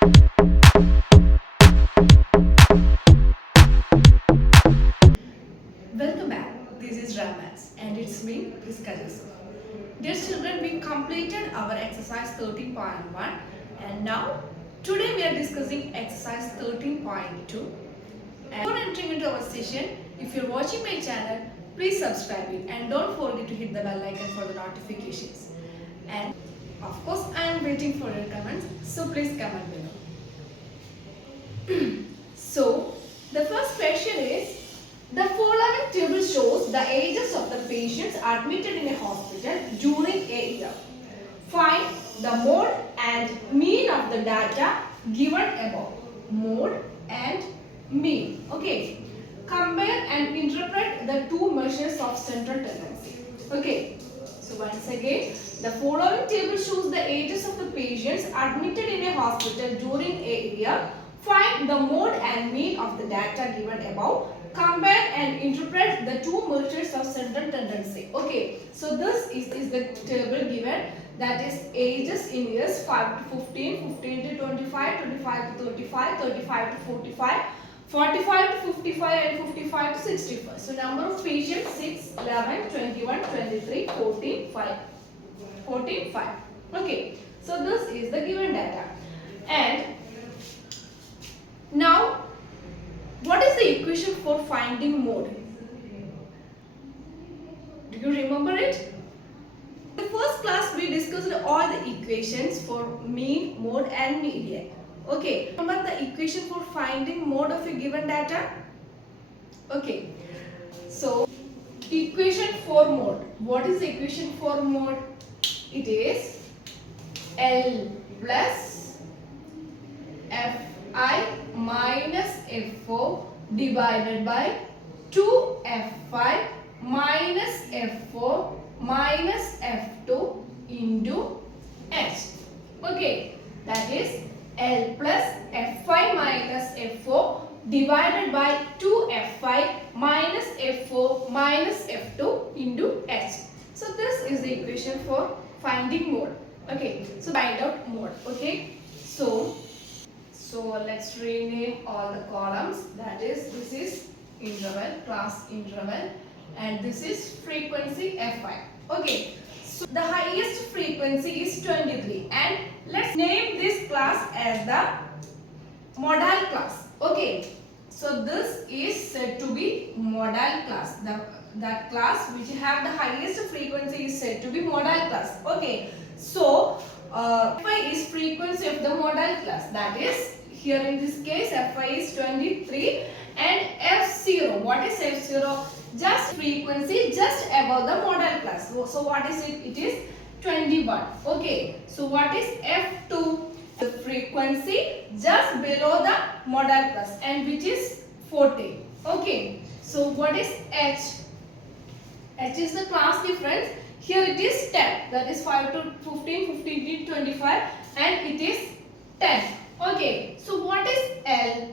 Welcome back. This is Ramaz and it's me, Priska Joseph. Dear children, we completed our exercise 13.1 and now today we are discussing exercise 13.2. And before entering into our session, if you're watching my channel, please subscribe it and don't forget to hit the bell icon for the notifications. And of course, I am waiting for your comments, so please comment below. So, the first question is, the following table shows the ages of the patients admitted in a hospital during a year. Find the mode and mean of the data given above. Mode and mean. Okay. Compare and interpret the two measures of central tendency. Okay. So once again, the following table shows the ages of the patients admitted in a hospital during a year. Find the mode and mean of the data given above. Compare and interpret the two measures of central tendency. Okay, so this is the table given, that is ages in years 5 to 15, 15 to 25, 25 to 35, 35 to 45, 45 to 55 and 55 to 65. So number of patients 6, 11, 21, 23, 14, 5. 14, 5. Okay, so this is the given data. And now what is the equation for finding mode? Do you remember it? In the first class we discussed all the equations for mean, mode and median. Okay, remember the equation for finding mode of a given data? Okay, so equation for mode. What is the equation for mode? It is L plus Fi minus F4 divided by 2F5 minus F4 minus F2 into H. Okay, that is L plus F5 minus F4 divided by 2F5 minus F4 minus F2 into H. So this is the equation for finding mode. Okay, so find out mode. Okay, so let's rename all the columns. That is, this is interval, class interval, and this is frequency Fi. Okay, so the highest frequency is 23, and let's name this class as the modal class. Okay, so this is said to be modal class. That class which have the highest frequency is said to be modal class. Okay, so Fi is frequency of the modal class. That is, here in this case Fi is 23 and F0. What is F0? Just frequency just above the modal class. So what is it? It is 21. Okay. So what is F2? The frequency just below the modal class, and which is 40. Okay. So what is H? H is the class difference. Here it is 10. That is 5 to 15, 15 to 25, and it is 10. Okay, so what is L?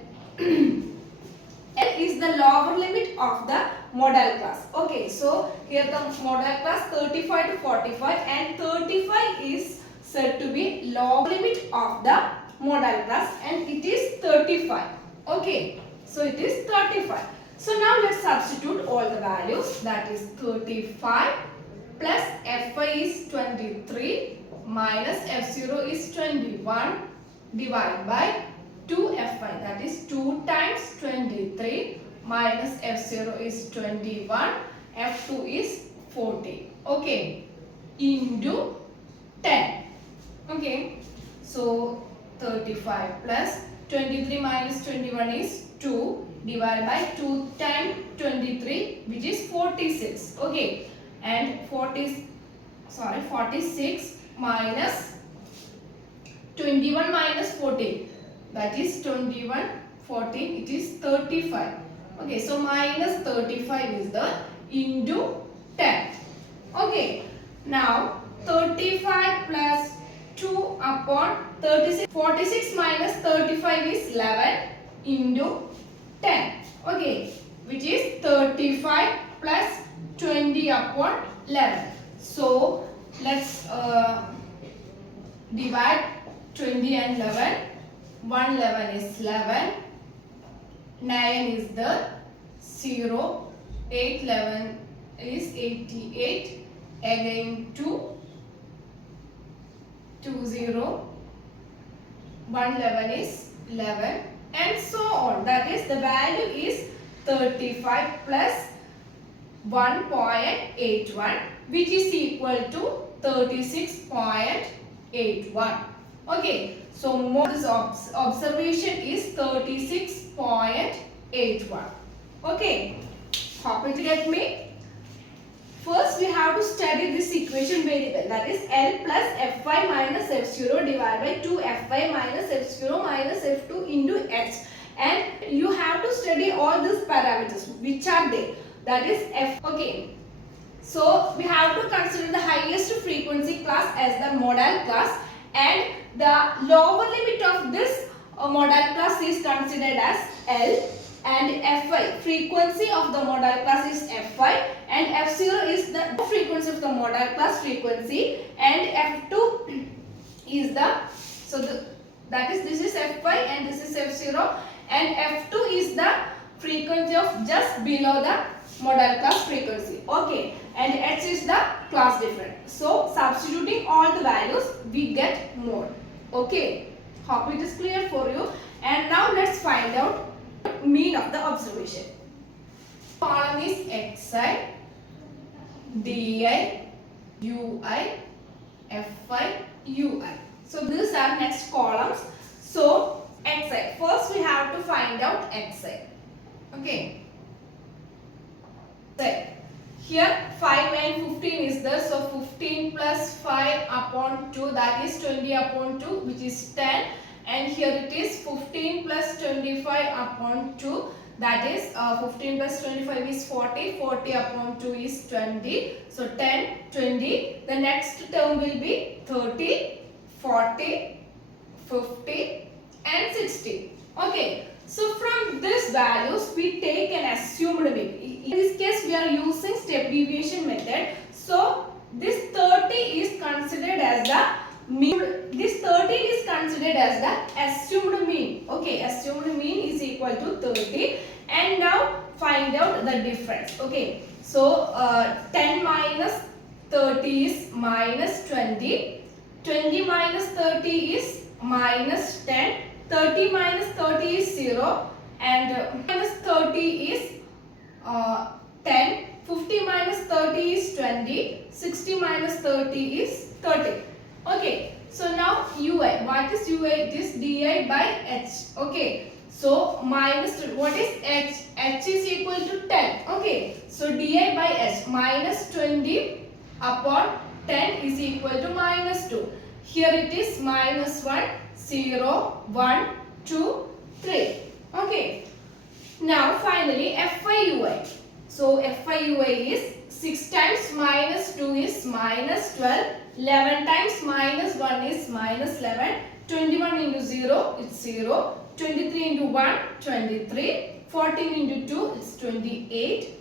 L is the lower limit of the modal class. Okay, so here the modal class 35 to 45, and 35 is said to be lower limit of the modal class, and it is 35. Okay, so it is 35. So now let's substitute all the values. That is 35 plus Fi is 23 minus F0 is 21 divided by 2Fi, that is 2 times 23 minus F0 is 21, F2 is 40. Okay, into 10. Okay, so 35 plus 23 minus 21 is 2 divided by 2 times 23, which is 46. Okay, and 46 minus 21 minus 14, that is 21, 14, it is 35. Okay, so minus 35 is the into 10. Okay, now 35 plus 2 upon 36, 46 minus 35 is 11 into 10. Okay, which is 35 plus 20 upon 11. So let's divide 20 and 11. 11 is 11, 9 is the 0, 8 11 is 88, again 2, 0, 111 is 11, and so on. That is, the value is 35 plus 1.81, which is equal to 36.81. Okay, so more this observation is 36.81. Okay, hope it get me. First, we have to study this equation very well. That is L plus Fy minus F0 divided by 2 Fy minus F0 minus F2 into H. And you have to study all these parameters. Which are they? That is F. Okay. So, we have to consider the highest frequency class as the modal class. And the lower limit of this modal class is considered as L. And Fy, frequency of the modal class is Fy, and F0 is the frequency of the modal class frequency, and F2 is the, that is, this is Fy and this is F0, and F2 is the frequency of just below the modal class frequency. Okay, and H is the class difference. So substituting all the values, we get more. Okay, hope it is clear for you. And now let's find out mean of the observation. Column is xi, di, ui, fi, ui. So these are next columns. So xi, first we have to find out xi. Okay. So here 5 and 15 is there. So 15 plus 5 upon 2, that is 20 upon 2, which is 10. And here it is 15 plus 25 upon 2, that is 15 plus 25 is 40, 40 upon 2 is 20. So 10, 20, the next term will be 30, 40, 50 and 60. Okay, so from these values we take an assumed mean. In this case we are using step deviation method. So this 30 is considered as the mean. This 13 is considered as the assumed mean. Okay, assumed mean is equal to 30. And now find out the difference. Okay, so 10 minus 30 is minus 20. 20 minus 30 is minus 10. 30 minus 30 is 0. And minus 30 is 10. 50 minus 30 is 20. 60 minus 30 is 30. Okay, so now ui, what is ui? It is di by h. Okay, so minus, what is h? H is equal to 10. Okay, so di by h, minus 20 upon 10 is equal to minus 2. Here it is minus 1, 0, 1, 2, 3. Okay, now finally fi ui. So fi ui is 6 times minus 2 is minus 12. 11 times minus 1 is minus 11. 21 into 0 it's 0. 23 into 1 23. 14 into 2 it's 28.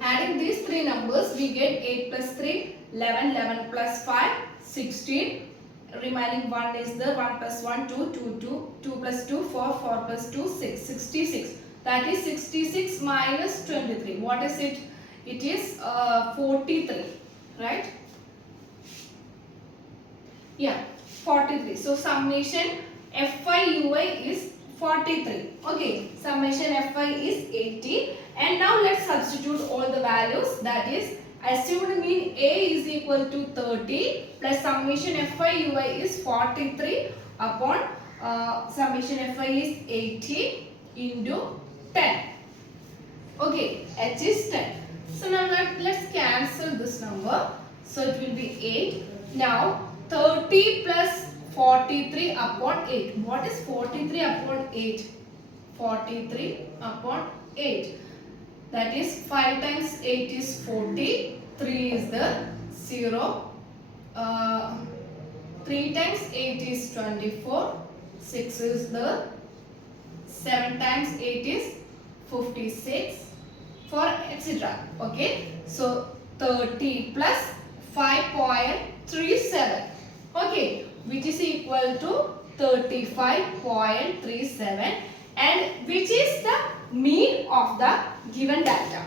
Adding these three numbers we get 8 plus 3 11. 11 plus 5 16. Remaining 1 is the 1 plus 1 2 2 2 plus 2 4 4 plus 2 6 66. That is 66 minus 23. What is it? It is 43, right? Yeah, 43. So summation fi ui is 43. Okay, summation fi is 80. And now let's substitute all the values. That is, assumed mean a is equal to 30 plus summation fi ui is 43 upon summation fi is 80 into 10. Okay, h is 10. So now let's cancel this number. So it will be 8. Now 30 plus 43 upon 8. What is 43 upon 8? 43 upon 8. That is 5 times 8 is 40. 3 is the 0. 3 times 8 is 24. 6 is the 7 times 8 is 56. For etc. Okay. So 30 plus 5.37. Okay, which is equal to 35.37, and which is the mean of the given data.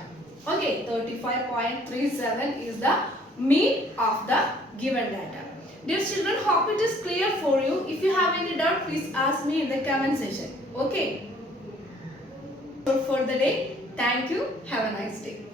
Okay, 35.37 is the mean of the given data. Dear children, hope it is clear for you. If you have any doubt, please ask me in the comment section. Okay. For the day, thank you. Have a nice day.